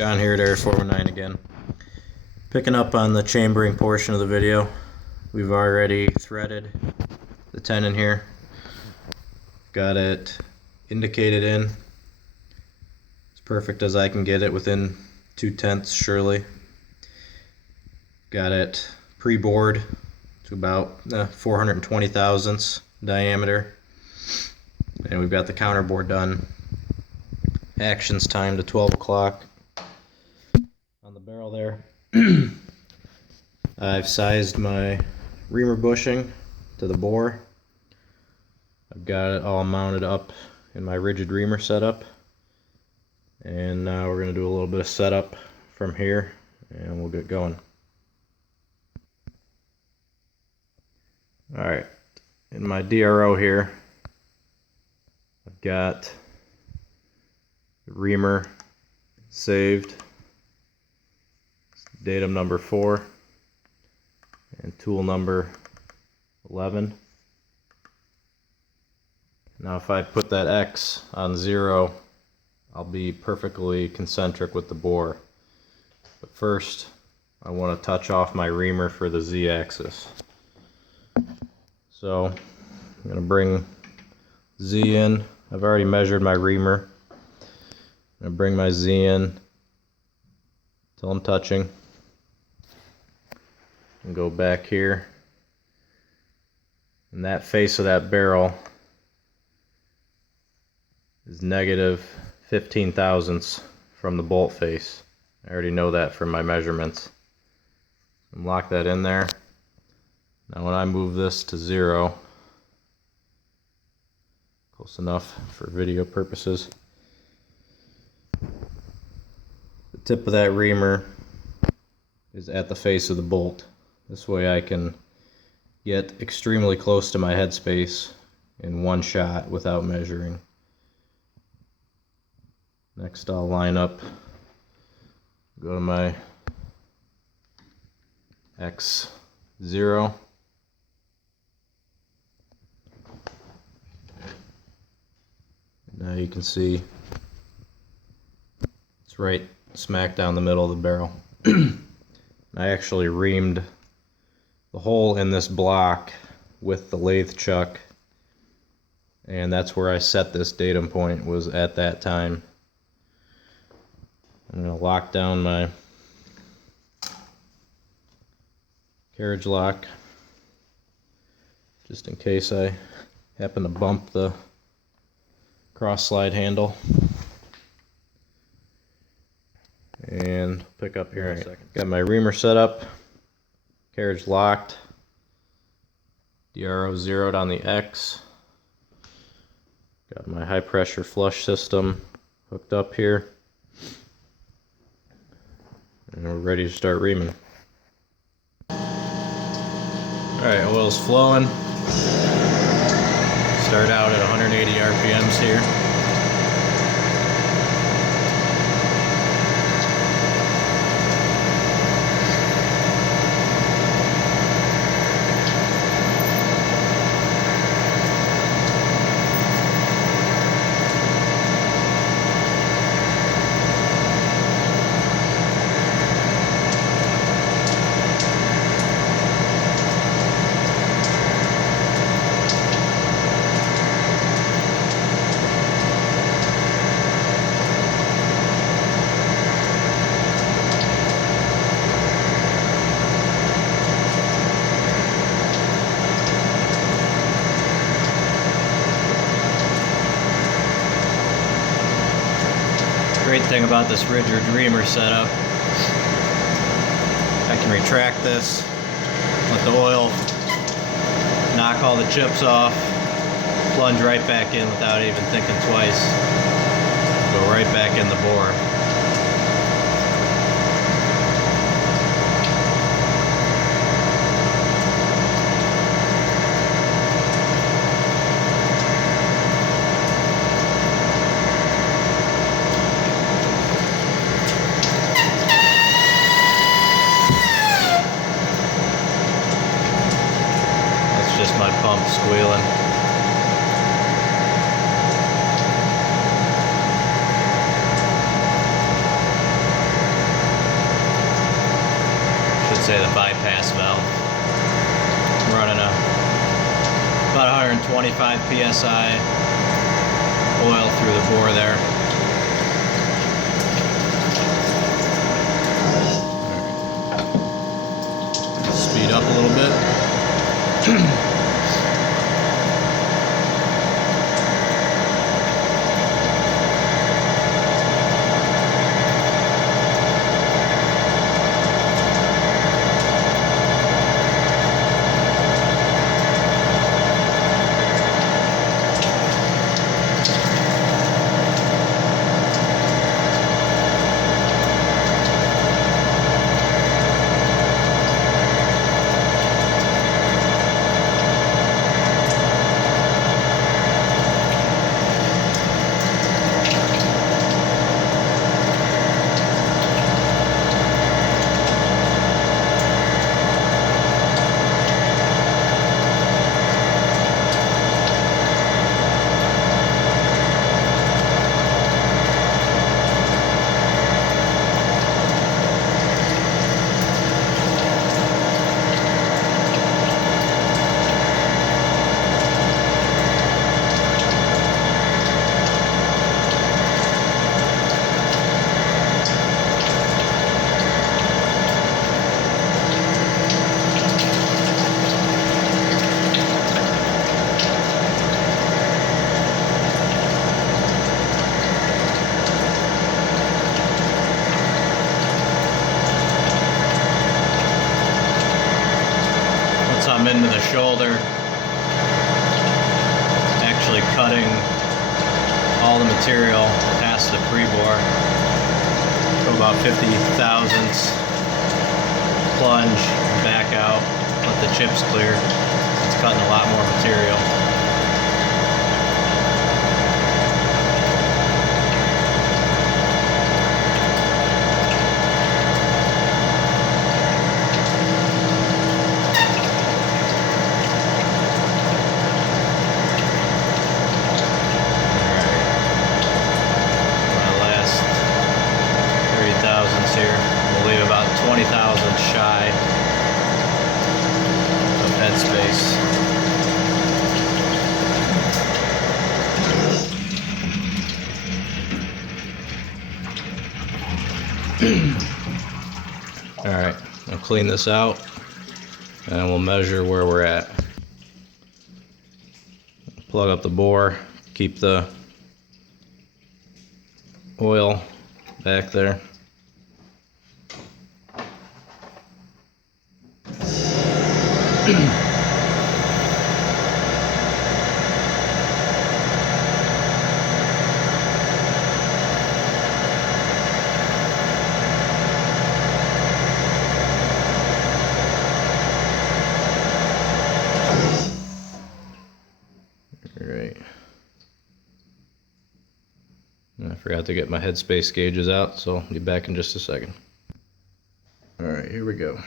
John here at Air 419 again. Picking up on the chambering portion of the video. We've already threaded the tenon here. Got it indicated in. As perfect as I can get it, within 2/10 surely. Got it pre-bored to about 420 thousandths diameter. And we've got the counterbore done. Actions time to 12 o'clock on the barrel there. I've sized my reamer bushing to the bore. I've got it all mounted up in my rigid reamer setup. And now we're going to do a little bit of setup from here and we'll get going. Alright, in my DRO here, I've got the reamer saved, datum number 4 and tool number 11. Now if I put that X on 0, I'll be perfectly concentric with the bore. But first I want to touch off my reamer for the Z-axis. So I'm going to bring Z in. I've already measured my reamer. I'm going to bring my Z in till I'm touching. And go back here. And that face of that barrel is negative 15 thousandths from the bolt face. I already know that from my measurements. And lock that in there. Now when I move this to 0, close enough for video purposes, the tip of that reamer is at the face of the bolt. This way I can get extremely close to my headspace in one shot without measuring. Next I'll line up, go to my X0. Now you can see it's right smack down the middle of the barrel. I actually reamed the hole in this block with the lathe chuck, and that's where I set this datum point, was at that time. I'm going to lock down my carriage lock just in case I happen to bump the cross slide handle. And pick up here in a second. Got my reamer set up, carriage locked, DRO zeroed on the X. Got my high pressure flush system hooked up here. And we're ready to start reaming. Alright, oil's flowing. Start out at 180 RPMs here. Great thing about this rigid reamer setup, I can retract this, let the oil knock all the chips off, plunge right back in without even thinking twice, go right back in the bore. Just my pump squealing. say the bypass valve. I'm running about 125 psi oil through the bore there. Speed up a little bit. I'm into the shoulder, actually cutting all the material past the pre-bore. Go about 50 thousandths, plunge, back out, let the chips clear. It's cutting a lot more material. Here. We'll leave about 20 thousandths shy of headspace. Alright, I'll clean this out and we'll measure where we're at. Plug up the bore, keep the oil back there. Alright. I forgot to get my headspace gauges out, so I'll be back in just a second. Alright, here we go.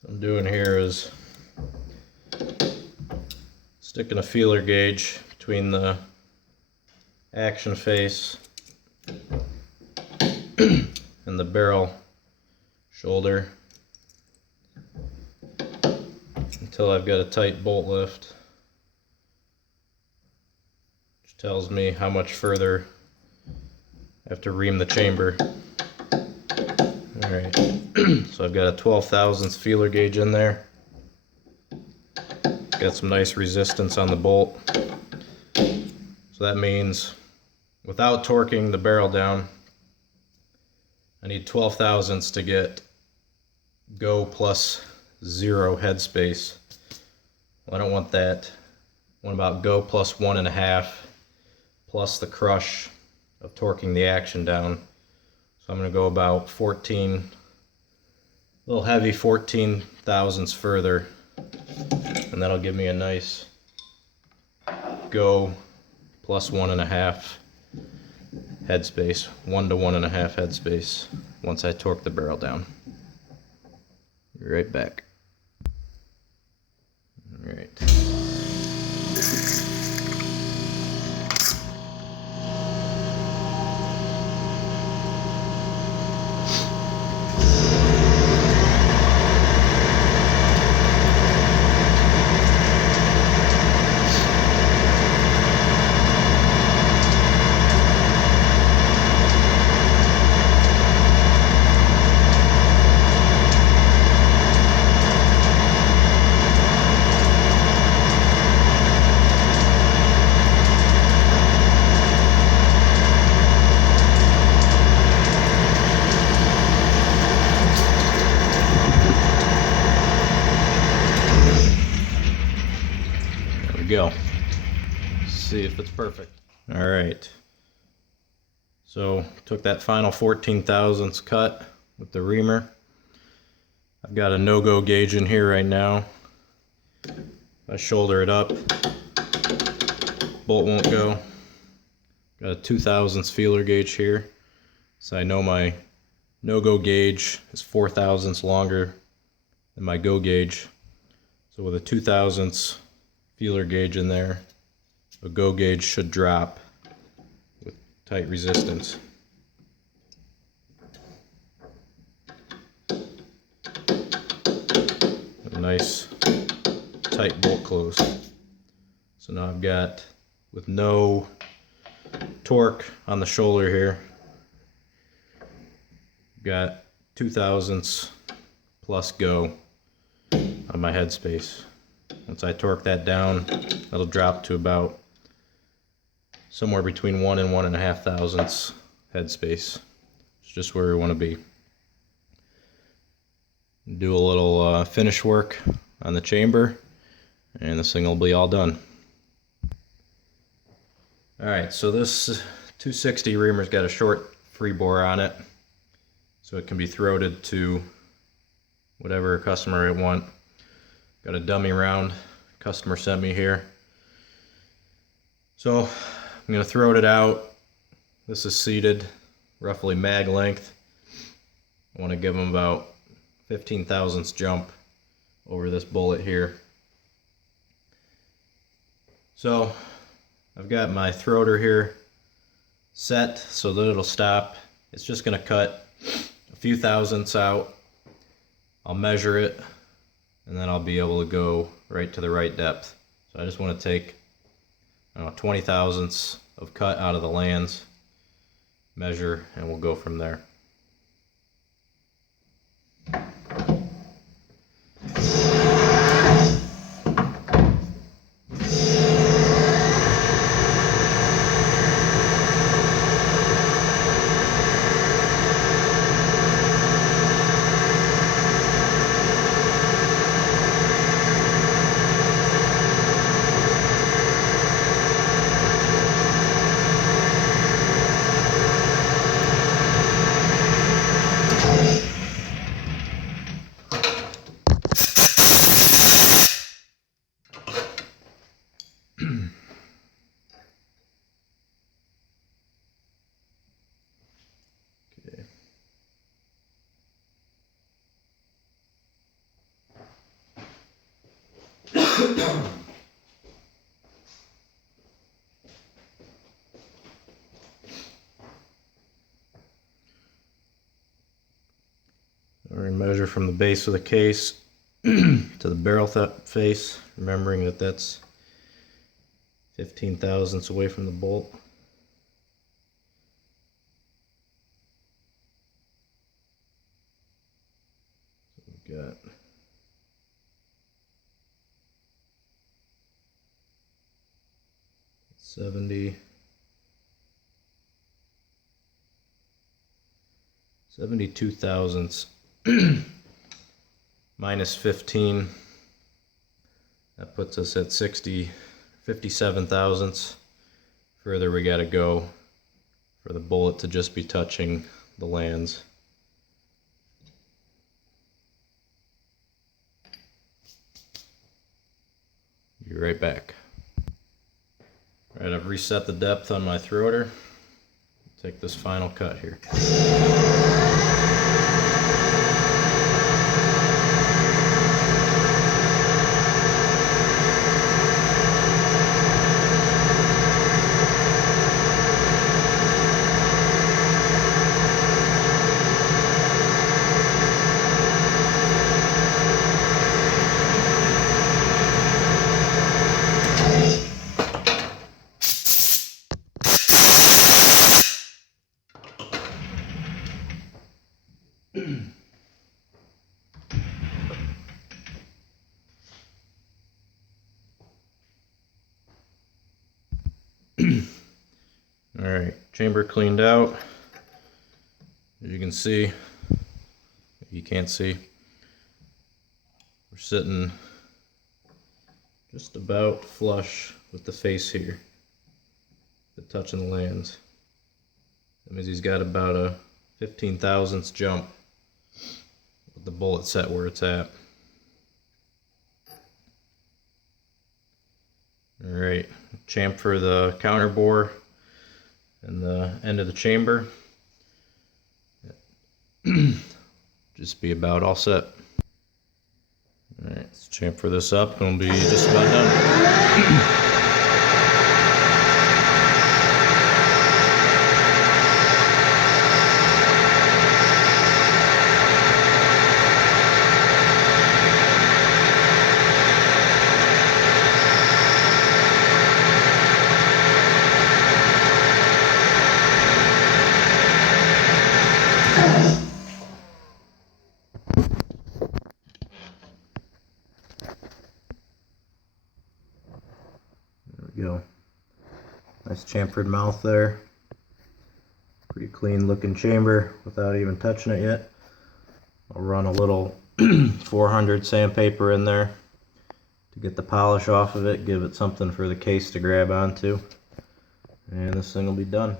What I'm doing here is sticking a feeler gauge between the action face and the barrel shoulder until I've got a tight bolt lift, which tells me how much further I have to ream the chamber. Alright, so I've got a 12 thousandths feeler gauge in there. Got some nice resistance on the bolt. So that means without torquing the barrel down, I need 12 thousandths to get go plus 0 headspace. Well, I don't want that. I want about go plus 1.5 plus the crush of torquing the action down. So I'm going to go about 14, a little heavy 14 thousandths further, and that'll give me a nice go plus 1.5 headspace, 1 to 1.5 headspace once I torque the barrel down. Be right back. All right. Go. See if it's perfect. All right. So took that final 14 thousandths cut with the reamer. I've got a no-go gauge in here right now. If I shoulder it up, bolt won't go. Got a 2 thousandths feeler gauge here. So I know my no-go gauge is 4 thousandths longer than my go gauge. So with a 2 thousandths feeler gauge in there, a go gauge should drop with tight resistance. A nice tight bolt close. So now I've got, with no torque on the shoulder here, got 2 thousandths plus go on my headspace. Once I torque that down, it'll drop to about somewhere between 1 and 1.5 thousandths headspace. It's just where we want to be. Do a little finish work on the chamber, and this thing will be all done. Alright, so this 260 reamer's got a short free bore on it, so it can be throated to whatever customer I want. Got a dummy round customer sent me here. So I'm going to throat it out. This is seated roughly mag length. I want to give them about 15 thousandths jump over this bullet here. So I've got my throater here set so that it'll stop. It's just going to cut a few thousandths out. I'll measure it, and then I'll be able to go right to the right depth. So I just want to take 20 thousandths of cut out of the lands, measure, and we'll go from there. Okay. We're going to measure from the base of the case to the barrel face, remembering that that's 15 thousandths away from the bolt. So we've got 72 thousandths minus 15. That puts us at 57 thousandths. Further we got to go for the bullet to just be touching the lands. Be right back. Alright, I've reset the depth on my throater. Take this final cut here. Alright, chamber cleaned out. As you can see, if you can't see, we're sitting just about flush with the face here, the touching the lands. That means he's got about a 15 thousandths jump with the bullet set where it's at. Alright, chamfer the counter bore and the end of the chamber. Just be about all set. Alright, let's chamfer this up and we'll be just about done. There we go. Nice chamfered mouth there. Pretty clean looking chamber without even touching it yet. I'll run a little 400 sandpaper in there to get the polish off of it, give it something for the case to grab onto, and this thing will be done.